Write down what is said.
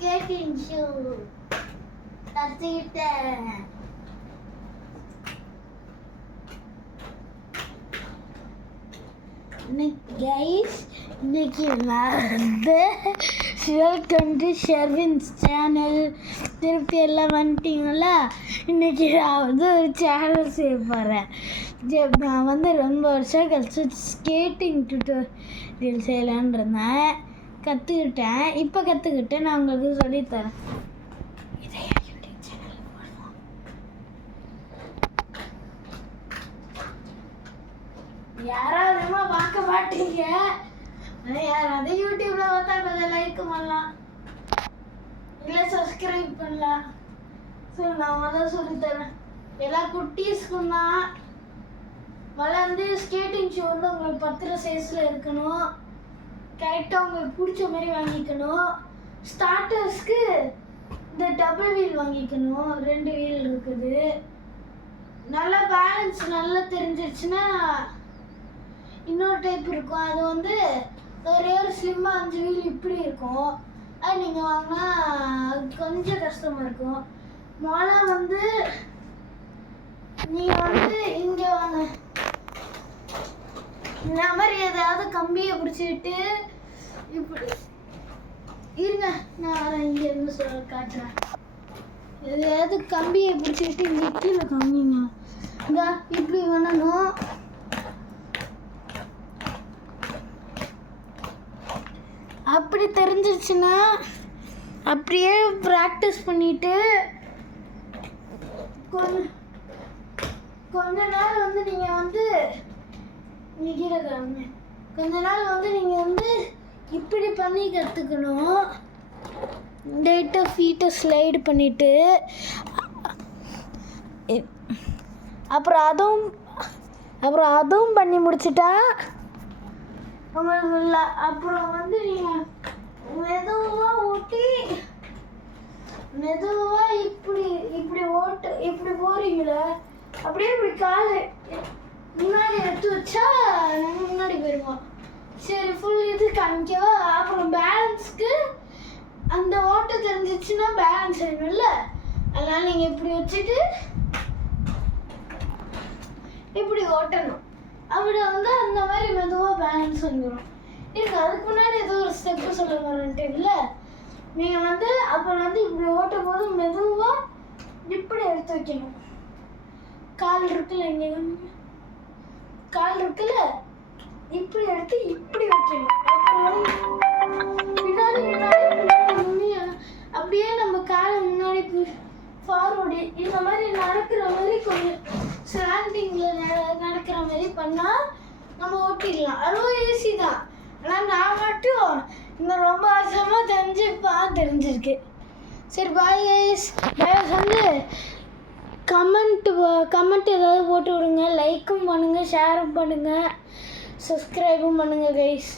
Skating shoe கற்றுக்கிட்டேன். இன்னைக்கு நான் வந்து வெல்கம் டு ஷெர்வின்ஸ் சேனல். திருப்பி எல்லாம் வந்துட்டீங்களா? இன்னைக்கு நான் வந்து ஒரு சேனல் செய்ய போகிறேன். நான் வந்து ரொம்ப வருஷம் கழிச்சு ஸ்கேட்டிங் டியூட்டோரியல் செய்யலான் இருந்தேன். கற்றுக்கிட்டேன். இப்போ கற்றுக்கிட்டேன். நான் உங்களுக்கு சொல்லித்தரேன். இதை யூடியூப் சேனல் போடுவோம். யாராவதுமா பார்க்க மாட்டீங்க. யாராவது யூடியூப்ல பார்த்தா கொஞ்சம் லைக் பண்ணலாம், இல்லை சப்ஸ்கிரைப் பண்ணலாம். ஸோ நான் தான் சொல்லித்தரேன். எல்லா குட்டீஸ்க்கும் தான். வளர்ந்து ஸ்கேட்டிங் ஷூ வந்து உங்களுக்கு 10 சைஸில் இருக்கணும். கரெக்டாக உங்களுக்கு பிடிச்ச மாதிரி வாங்கிக்கணும். ஸ்டார்டர்ஸ்க்கு இந்த டபுள் வீல் வாங்கிக்கணும். 2 வீல் இருக்குது. நல்லா பேலன்ஸ் நல்லா தெரிஞ்சிருச்சுன்னா இன்னொரு டைப் இருக்கும். அது வந்து ஒரே ஒரு ஸ்லிம்மாக 5 வீல் இப்படி இருக்கும். அது நீங்கள் வாங்கினா கொஞ்சம் கஷ்டமாக இருக்கும். முதல்ல வந்து நீங்கள் வந்து இங்கே வாங்க. இந்த மாதிரி எதாவது கம்பியை பிடிச்சிக்கிட்டு இப்படி இருங்க. நான் இங்கே இருந்து காட்டுறேன். எதையாவது கம்பியை பிடிச்சிக்கிட்டு இங்கே கீழே கம்பிங்க. இங்கே இப்படி பண்ணணும். அப்படி தெரிஞ்சிருச்சுன்னா அப்படியே ப்ராக்டிஸ் பண்ணிட்டு கொஞ்ச நாள் வந்து நீங்கள் வந்து கொஞ்ச நாள் வந்து நீங்கள் வந்து இப்படி பண்ணி கற்றுக்கணும். டேட்டா ஃபீட்டை ஸ்லைடு பண்ணிவிட்டு அப்புறம் அதுவும் பண்ணி முடிச்சிட்டா உங்களுக்கு இல்லை. அப்புறம் வந்து நீங்கள் மெதுவாக ஓட்டி மெதுவாக இப்படி போகிறீங்களே, அப்படியே இப்படி கால் முன்னாடி எடுத்து வச்சா நம்ம முன்னாடி போயிடுவோம். சரி, ஃபுல் இது காமிக்கவா? அப்புறம் பேலன்ஸ்க்கு அந்த ஓட்ட தெரிஞ்சிச்சுன்னா பேலன்ஸ் ஆகிடும்ல. அதனால் நீங்கள் இப்படி வச்சுட்டு இப்படி ஓட்டணும். அப்படி வந்து அந்த மாதிரி மெதுவாக பேலன்ஸ் வந்துடும். எனக்கு அதுக்கு முன்னாடி ஏதோ ஒரு ஸ்டெப்பு சொல்ல மாட்டேன்ல. நீங்கள் வந்து அப்புறம் வந்து இப்படி ஓட்டும் போது மெதுவாக இப்படி எடுத்து வைக்கணும். கால் இருக்குல்ல, இங்கே கால் இருக்குல்ல, இப்படி எடுத்து இப்படி வைக்கணும். அப்புறம் பின்னாடி அப்படியே நம்ம காலை முன்னாடி ஃபார்வர்டு இந்த மாதிரி நடக்கிற மாதிரி கொஞ்சம் ஸ்லாண்டிங்கில் நடக்கிற மாதிரி பண்ணால் நம்ம ஓட்டிடலாம். அதுவும் ஈஸி தான். ஆனால் நான் மட்டும் இந்த ரொம்ப வருஷமாக தெரிஞ்சிருக்கு. சரி, பாய் கைஸ். வந்து கமெண்ட் ஏதாவது போட்டு விடுங்க. லைக்கும் பண்ணுங்கள், ஷேரும் பண்ணுங்கள், சப்ஸ்கிரைபும் பண்ணுங்கள் கைஸ்.